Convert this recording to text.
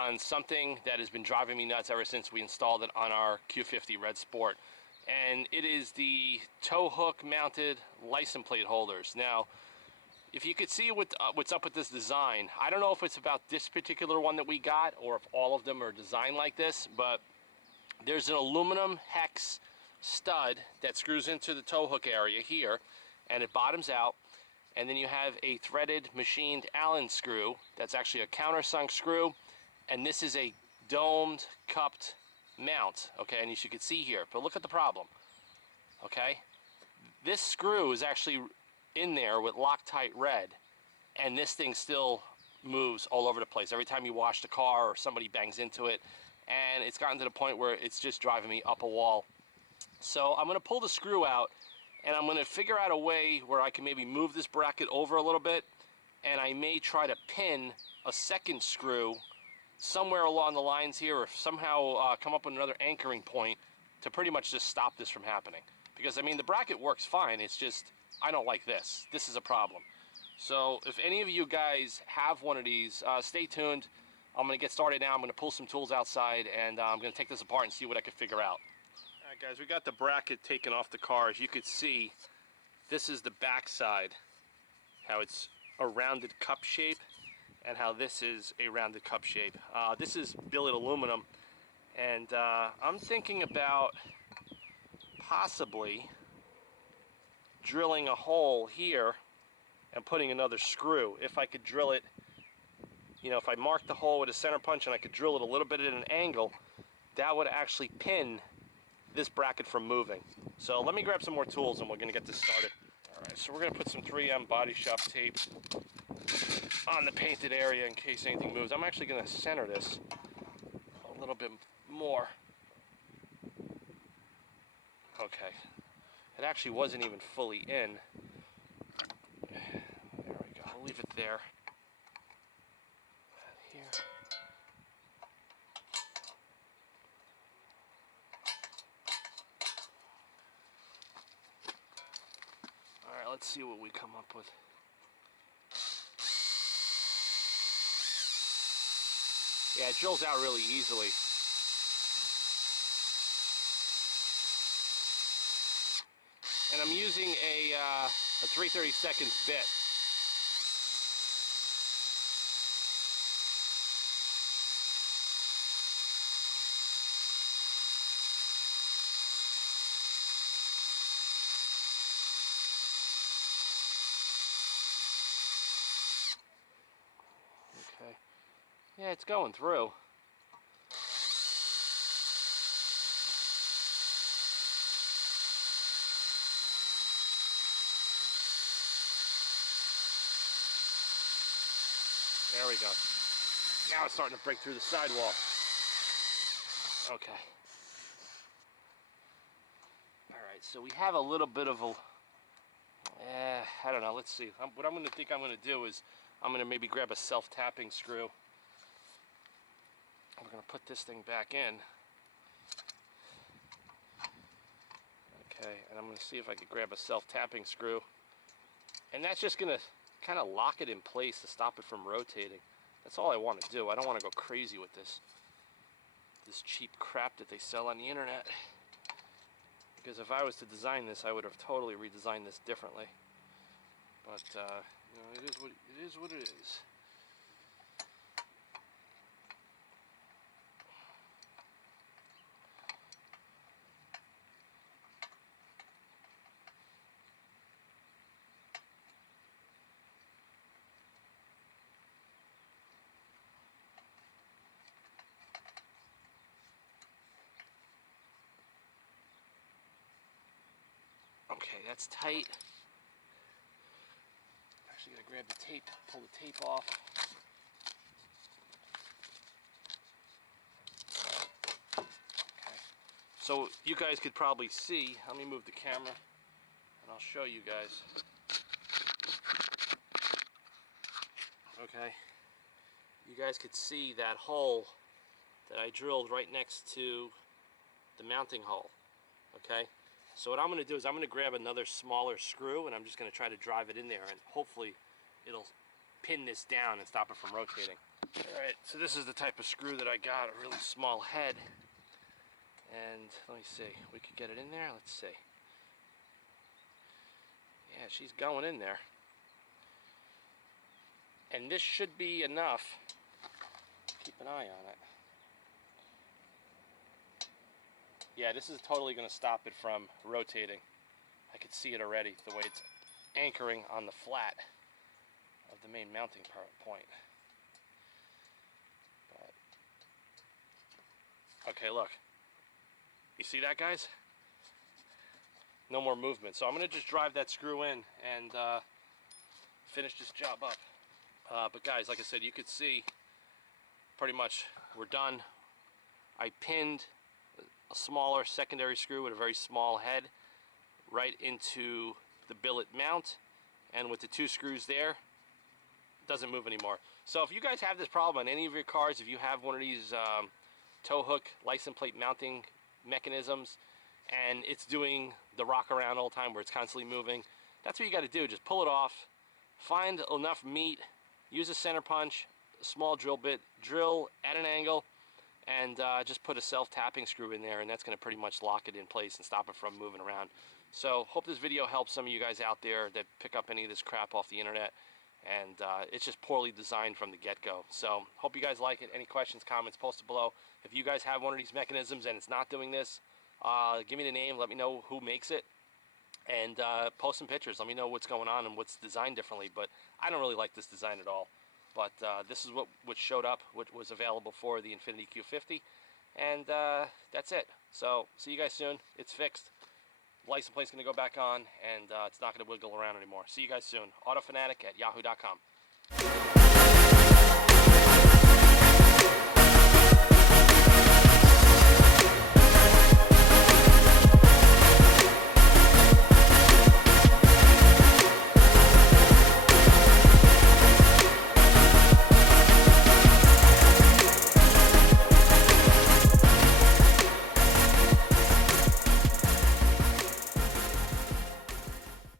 on something that has been driving me nuts ever since we installed it on our Q50 Red Sport. And it is the tow hook mounted license plate holders. Now, if you could see what's up with this design, I don't know if it's about this particular one that we got or if all of them are designed like this, but there's an aluminum hex stud that screws into the tow hook area here, and it bottoms out. And then you have a threaded machined Allen screw that's actually a countersunk screw, and this is a domed cupped mount, okay, and as you can see here. But look at the problem, okay? This screw is actually in there with Loctite red, and this thing still moves all over the place every time you wash the car or somebody bangs into it, and it's gotten to the point where it's just driving me up a wall. So I'm going to pull the screw out, and I'm going to figure out a way where I can maybe move this bracket over a little bit, and I may try to pin a second screw somewhere along the lines here, or somehow come up with another anchoring point to pretty much just stop this from happening. Because, I mean, the bracket works fine, it's just, I don't like this. This is a problem. So, if any of you guys have one of these, stay tuned. I'm going to get started now. I'm going to pull some tools outside, and I'm going to take this apart and see what I can figure out. Alright guys, we got the bracket taken off the car. As you can see, this is the back side, how it's a rounded cup shape, and how this is a rounded cup shape. This is billet aluminum, and I'm thinking about possibly drilling a hole here and putting another screw. If I could drill it, you know, if I marked the hole with a center punch and I could drill it a little bit at an angle, that would actually pin this bracket from moving. So let me grab some more tools and we're going to get this started. Alright, so we're going to put some 3M Body Shop tape on the painted area in case anything moves. I'm actually going to center this a little bit more. Okay. It actually wasn't even fully in. There we go. I'll leave it there. Here. Alright, let's see what we come up with. Yeah, it drills out really easily. And I'm using a 3/32 bit. Okay. Yeah, it's going through. There we go. Now it's starting to break through the sidewall. Okay. Alright, so we have a little bit of a... I don't know, let's see. What I'm going to do is I'm going to maybe grab a self-tapping screw. We're going to put this thing back in. Okay, and I'm going to see if I could grab a self-tapping screw. And that's just going to kind of lock it in place to stop it from rotating. That's all I want to do. I don't want to go crazy with this cheap crap that they sell on the internet. Because if I was to design this, I would have totally redesigned this differently. But you know, it is what it is. Okay, that's tight. I'm actually going to grab the tape, pull the tape off. Okay. So you guys could probably see, let me move the camera and I'll show you guys. Okay. You guys could see that hole that I drilled right next to the mounting hole. Okay. So what I'm going to do is I'm going to grab another smaller screw and I'm just going to try to drive it in there and hopefully it'll pin this down and stop it from rotating. Alright, so this is the type of screw that I got, a really small head. And let me see, we could get it in there, let's see. Yeah, she's going in there. And this should be enough. Keep an eye on it. Yeah, this is totally going to stop it from rotating. I could see it already, the way it's anchoring on the flat of the main mounting point. But, okay, look. You see that, guys? No more movement. So I'm going to just drive that screw in and finish this job up. But guys, like I said, you could see pretty much we're done. I pinned a smaller secondary screw with a very small head right into the billet mount, and with the 2 screws there, it doesn't move anymore. So if you guys have this problem on any of your cars, if you have one of these tow hook license plate mounting mechanisms and it's doing the rock around all the time where it's constantly moving, that's what you got to do. Just pull it off, find enough meat, use a center punch, a small drill bit, drill at an angle, and just put a self-tapping screw in there, and that's going to pretty much lock it in place and stop it from moving around. So hope this video helps some of you guys out there that pick up any of this crap off the internet, and it's just poorly designed from the get-go. So hope you guys like it. Any questions, comments, post it below. If you guys have one of these mechanisms and it's not doing this, give me the name, let me know who makes it, and post some pictures. Let me know what's going on and what's designed differently. But I don't really like this design at all. But this is what showed up, what was available for the Infiniti Q50, and that's it. So see you guys soon. It's fixed. License plate's going to go back on, and it's not going to wiggle around anymore. See you guys soon. Autofanatic at yahoo.com.